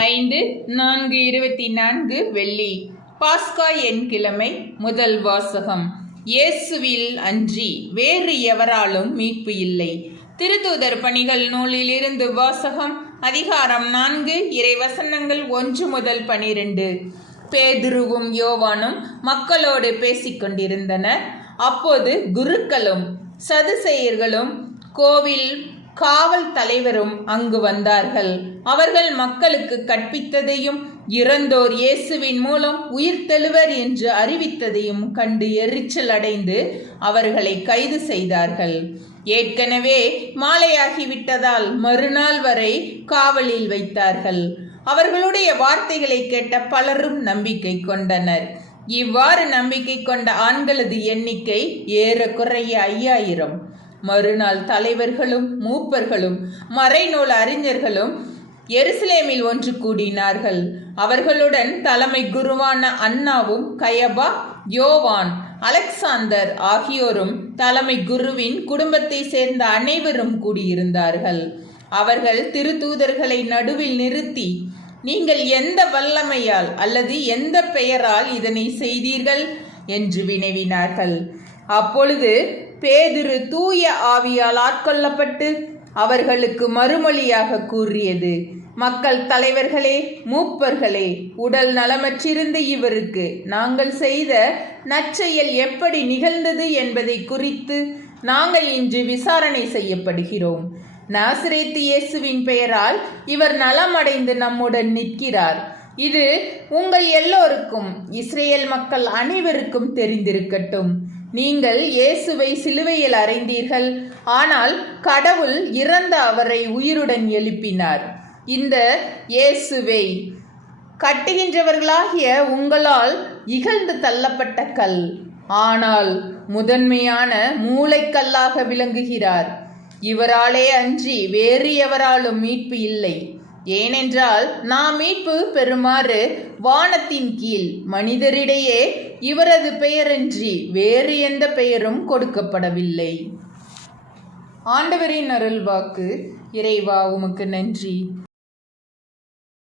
5/4/24 வெள்ளி. பாஸ்கா என்கிழமை. முதல் வாசகம். இயேசுவில் அன்றி வேறு எவராலும் மீட்பு இல்லை. திருத்தூதர் பணிகள் நூலிலிருந்து வாசகம். அதிகாரம் 4, இறைவசனங்கள் 1 முதல் 12. பேதுருவும் யோவானும் மக்களோடு பேசிக்கொண்டிருந்தனர். அப்போது குருக்களும் சதுசேயர்களும் கோவில் காவல் தலைவரும் அங்கு வந்தார்கள். அவர்கள் மக்களுக்கு கற்பித்ததையும் இறந்தோர் இயேசுவின் மூலம் உயிர்த்தெழுவர் என்று அறிவித்ததையும் கண்டு எரிச்சல் அடைந்து அவர்களை கைது செய்தார்கள். ஏற்கனவே மாலையாகிவிட்டதால் மறுநாள் வரை காவலில் வைத்தார்கள். அவர்களுடைய வார்த்தைகளை கேட்ட பலரும் நம்பிக்கை கொண்டனர். இவ்வாறு நம்பிக்கை கொண்ட ஆண்களது எண்ணிக்கை ஏறக்குறைய 5000. மறுநாள் தலைவர்களும் மூப்பர்களும் மறைநூல் அறிஞர்களும் எருசலேமில் ஒன்று கூடினார்கள். அவர்களுடன் தலைமை குருவான அன்னாவும் கயபா, யோவான், அலெக்சாந்தர் ஆகியோரும் தலைமை குருவின் குடும்பத்தை சேர்ந்த அனைவரும் கூடியிருந்தார்கள். அவர்கள் திருத்தூதர்களை நடுவில் நிறுத்தி, நீங்கள் எந்த வல்லமையால் அல்லது எந்த பெயரால் இதனை செய்தீர்கள் என்று வினவினார்கள். அப்பொழுது பேதுரு தூய ஆவியால் ஆட்கொள்ளப்பட்டு அவர்களுக்கு மறுமொழியாக கூறியது, மக்கள் தலைவர்களே, மூப்பர்களே, உடல் நலமற்றிருந்த இவருக்கு நாங்கள் செய்த நற்செயல் எப்படி நிகழ்ந்தது என்பதை குறித்து நாங்கள் இன்று விசாரணை செய்யப்படுகிறோம். நாசரேத்து இயேசுவின் பெயரால் இவர் நலமடைந்து நம்முடன் நிற்கிறார். இது உங்கள் எல்லோருக்கும், இஸ்ரேல் மக்கள் அனைவருக்கும் தெரிந்திருக்கட்டும். நீங்கள் இயேசுவை சிலுவையில் அறைந்தீர்கள், ஆனால் கடவுள் இறந்த அவரை உயிருடன் எழுப்பினார். இந்த இயேசுவை கட்டுகின்றவர்களாகிய உங்களால் இகழ்ந்து தள்ளப்பட்ட கல், ஆனால் முதன்மையான மூளைக்கல்லாக விளங்குகிறார். இவராலே அன்றி வேறு எவராலும் மீட்பு இல்லை. ஏனென்றால் நாம் மீட்பு பெறுமாறு வானத்தின் கீழ் மனிதரிடையே இவரது பெயரன்றி வேறு எந்த பெயரும் கொடுக்கப்படவில்லை. ஆண்டவரின் அருள்வாக்கு. இறைவா, உமக்கு நன்றி.